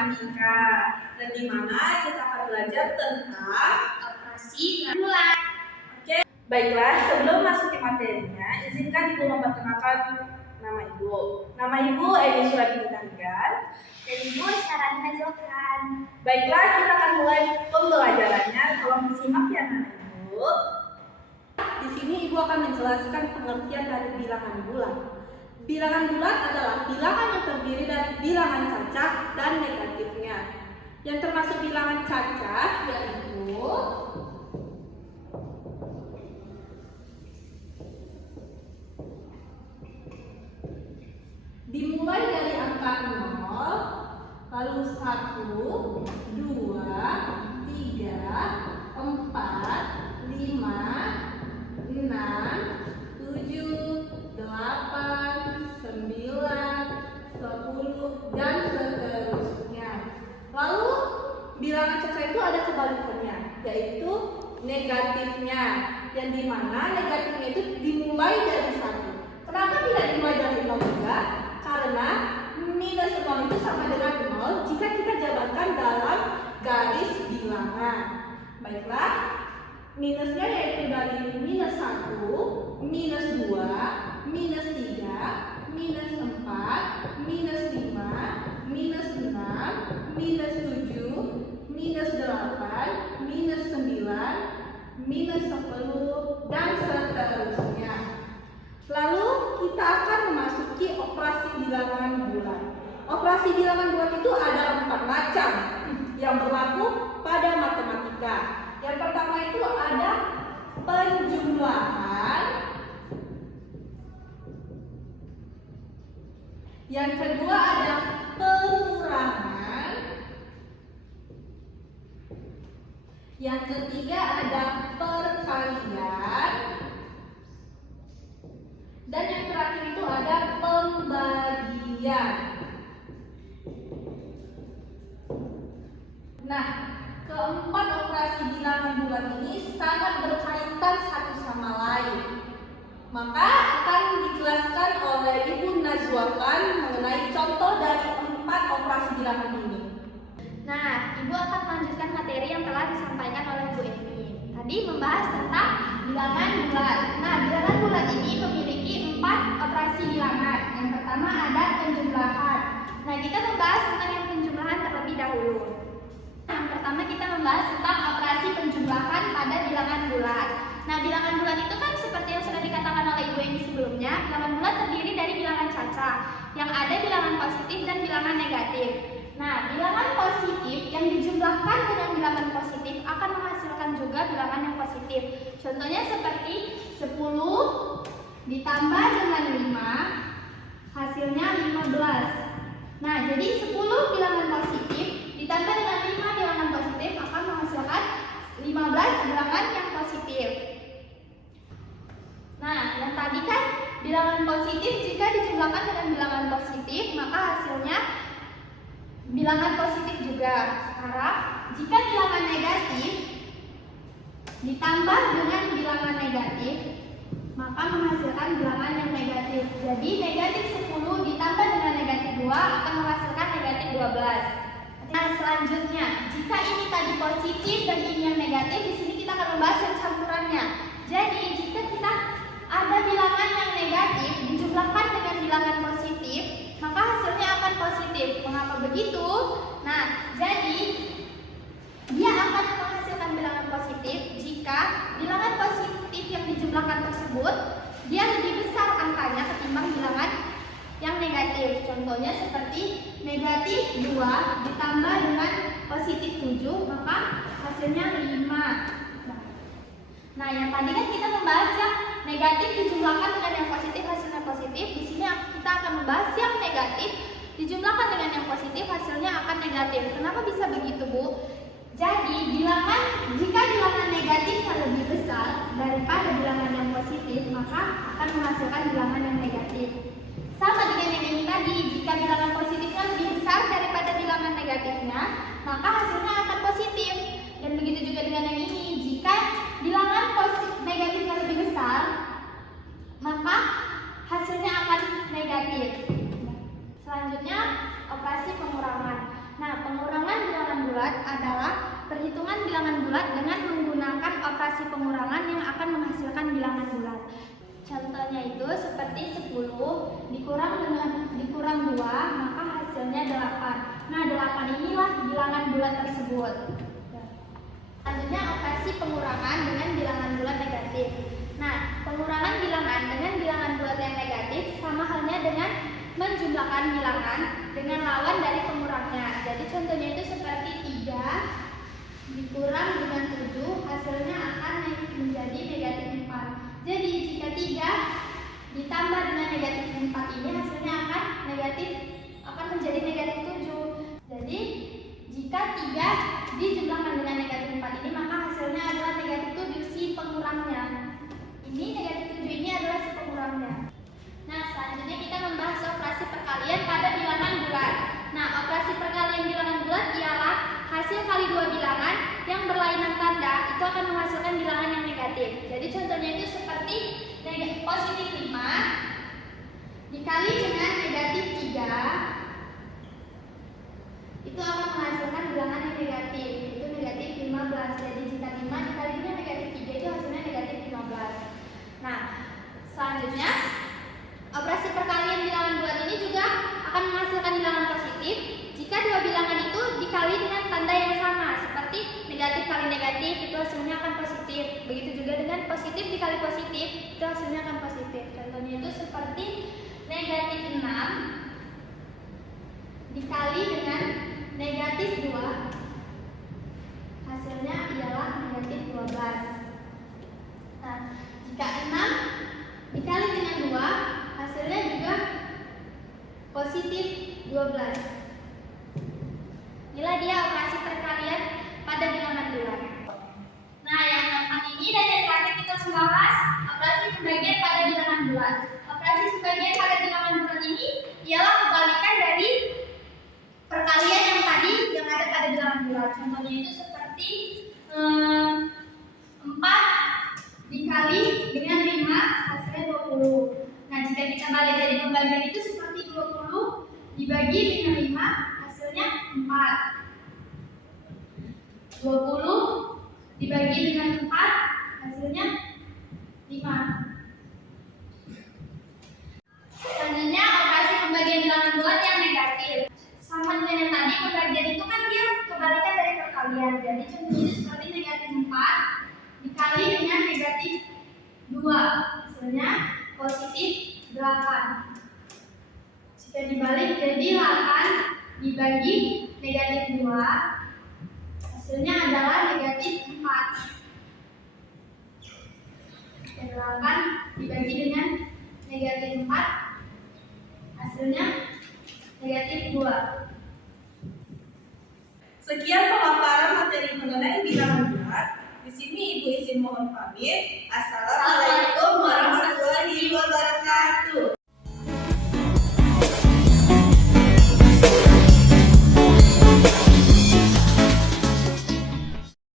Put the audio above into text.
matematika, dan di mana kita akan belajar tentang operasi bulan. Oke, baiklah, sebelum masuk ke materinya, izinkan Ibu memperkenalkan nama Ibu. Nama Ibu Eni Suradini Tanggan. Dan Ibu Syarani Jokan. Baiklah, kita akan mulai pembelajarannya. Tolong disimak ya anak Ibu. Di sini Ibu akan menjelaskan pengertian dari bilangan bulat. Bilangan bulat adalah bilangan yang terdiri dari bilangan cacah dan negatifnya. Yang termasuk bilangan cacah yaitu dimulai dari angka 0, lalu 1, 2, 3, 4, 5, 6, 7, 8, 9, 10, dan seterusnya. Lalu bilangan cacah itu ada kebalikannya, yaitu negatifnya, yang dimana negatifnya itu dimulai dari 1. Kenapa tidak dimulai dari 0 juga? Karena minus 0 itu sama dengan 0 jika kita jabarkan dalam garis bilangan. Baiklah, minusnya yaitu dari minus 1, minus 2, minus 3, minus 4, minus 5, minus 6, minus 7, minus 8, minus 9, minus 10, dan seterusnya. Lalu kita akan memasuki operasi bilangan bulat. Operasi bilangan bulat itu ada 4 macam yang berlaku pada matematika. Yang pertama itu ada penjumlahan, yang kedua ada pengurangan, yang ketiga ada perkalian, dan yang terakhir itu ada pembagian. Nah, keempat operasi bilangan bulat ini sangat berkaitan satu sama lain. Maka akan dijelaskan oleh Ibu Nazwakan mengenai contoh dari 4 operasi bilangan ini. Nah, Ibu akan melanjutkan materi yang telah disampaikan oleh Bu Eni. Tadi membahas tentang bilangan bulat. Nah, bilangan bulat ini memiliki 4 operasi bilangan. Yang pertama ada penjumlahan. Nah, kita membahas tentang yang penjumlahan terlebih dahulu. Yang pertama kita membahas tentang operasi penjumlahan pada bilangan bulat. Nah, bilangan bulat itu kan seperti yang sudah dikatakan oleh Ibu Eni sebelumnya, bilangan bulat terdiri dari bilangan cacah, yang ada bilangan positif dan bilangan negatif. Nah, bilangan positif yang dijumlahkan dengan bilangan positif akan menghasilkan juga bilangan yang positif. Contohnya seperti 10 ditambah dengan 5, hasilnya 15. Nah, jadi 10 bilangan positif ditambah dengan 5 bilangan positif akan menghasilkan 15 bilangan yang positif. Nah, yang tadi kan bilangan positif jika dijumlahkan dengan bilangan positif, maka hasilnya bilangan positif juga. Sekarang, jika bilangan negatif ditambah dengan bilangan negatif, maka menghasilkan bilangan yang negatif. Jadi, negatif 10 ditambah dengan negatif 2 akan menghasilkan negatif 12. Nah, selanjutnya, jika ini tadi positif dan ini yang negatif, di sini kita akan membahas yang campurannya. Jadi, jika kita ada bilangan yang negatif dijumlahkan dengan bilangan positif, maka hasilnya akan positif. Mengapa begitu? Nah, jadi dia akan menghasilkan bilangan positif jika bilangan positif yang dijumlahkan tersebut dia lebih besar angkanya ketimbang bilangan yang negatif. Contohnya seperti negatif 2 ditambah dengan positif 7, maka hasilnya 5. Nah, yang tadi kan kita membahas yang negatif dijumlahkan dengan yang positif, hasilnya positif. Di sini kita akan membahas yang negatif dijumlahkan dengan yang positif, hasilnya akan negatif. Kenapa bisa begitu, Bu? Jadi, jika bilangan negatifnya lebih besar daripada bilangan yang positif, maka akan menghasilkan bilangan yang negatif. Sama dengan yang ini tadi, jika bilangan positifnya lebih besar daripada bilangan negatifnya, maka hasilnya akan positif. Dan begitu juga dengan yang ini, jika bilangan negatifnya lebih besar, maka hasilnya akan negatif. Selanjutnya, operasi pengurangan. Nah, bulat adalah perhitungan bilangan bulat dengan menggunakan operasi pengurangan yang akan menghasilkan bilangan bulat. Contohnya itu seperti 10 dikurang 2, maka hasilnya 8. Nah, 8 inilah bilangan bulat tersebut. Selanjutnya operasi pengurangan dengan bilangan bulat negatif. Nah, pengurangan bilangan dengan bilangan bulat yang negatif sama halnya dengan menjumlahkan bilangan dengan lawan dari pengurangnya. Jadi contohnya itu seperti 3 dikurang dengan 7, hasilnya akan menjadi negatif 4. Jadi jika 3 ditambah dengan negatif 4 ini hasilnya akan menjadi negatif 7. Jadi jika 3 dijumlahkan dengan negatif 4 ini maka hasilnya adalah negatif 7 si pengurangnya. Ini negatif 7 ini adalah si pengurangnya. Nah, selanjutnya kita membahas operasi perkalian pada bilangan bulat. Nah, operasi perkalian bilangan bulat ialah hasil kali dua bilangan yang berlainan tanda itu akan menghasilkan bilangan yang negatif. Jadi contohnya itu seperti positif 5 dikali dengan negatif 3 itu akan menghasilkan bilangan yang negatif, itu negatif 15. Jadi jika 5 dikali dengan negatif 3 itu hasilnya negatif 15. Nah, selanjutnya operasi perkalian bilangan bulat ini juga akan menghasilkan bilangan positif jika dua bilangan itu dikali dengan tanda yang sama, seperti negatif kali negatif itu hasilnya akan positif. Begitu juga dengan positif dikali positif itu hasilnya akan positif. Contohnya itu seperti negatif 6 dikali dengan negatif 2 hasilnya ialah negatif 12. Nah, jika 6 dikali dengan 2 hasilnya juga positif 12. Inilah dia operasi perkalian pada bilangan bulat. Nah, yang keempat ini dan yang terakhir kita membahas operasi pembagian pada bilangan bulat. Operasi pembagian pada bilangan bulat ini ialah kebalikan dari perkalian yang tadi yang ada pada bilangan bulat. Contohnya itu seperti 4 dikali dengan 5 hasilnya 20. Nah, jika kita balik dari pembagian itu seperti 20 dibagi dengan 5 hasilnya 4. 20 dibagi dengan 4 hasilnya 5. Selanjutnya operasi pembagian bilangan bulat yang negatif. Sama dengan yang tadi, pembagian itu kan dia kebalikan dari perkalian. Jadi contohnya itu seperti negatif 4 dikali dengan negatif 2 hasilnya positif 8. Jika dibalik jadi 8 dibagi negatif 2 hasilnya adalah negatif 4. Dan 8 dibagi dengan negatif 4 hasilnya negatif 2. Sekian pemaparan materi mengenai bilangan bulat. Di sini Ibu izin mohon pamit. Assalamualaikum warahmatullahi wabarakatuh.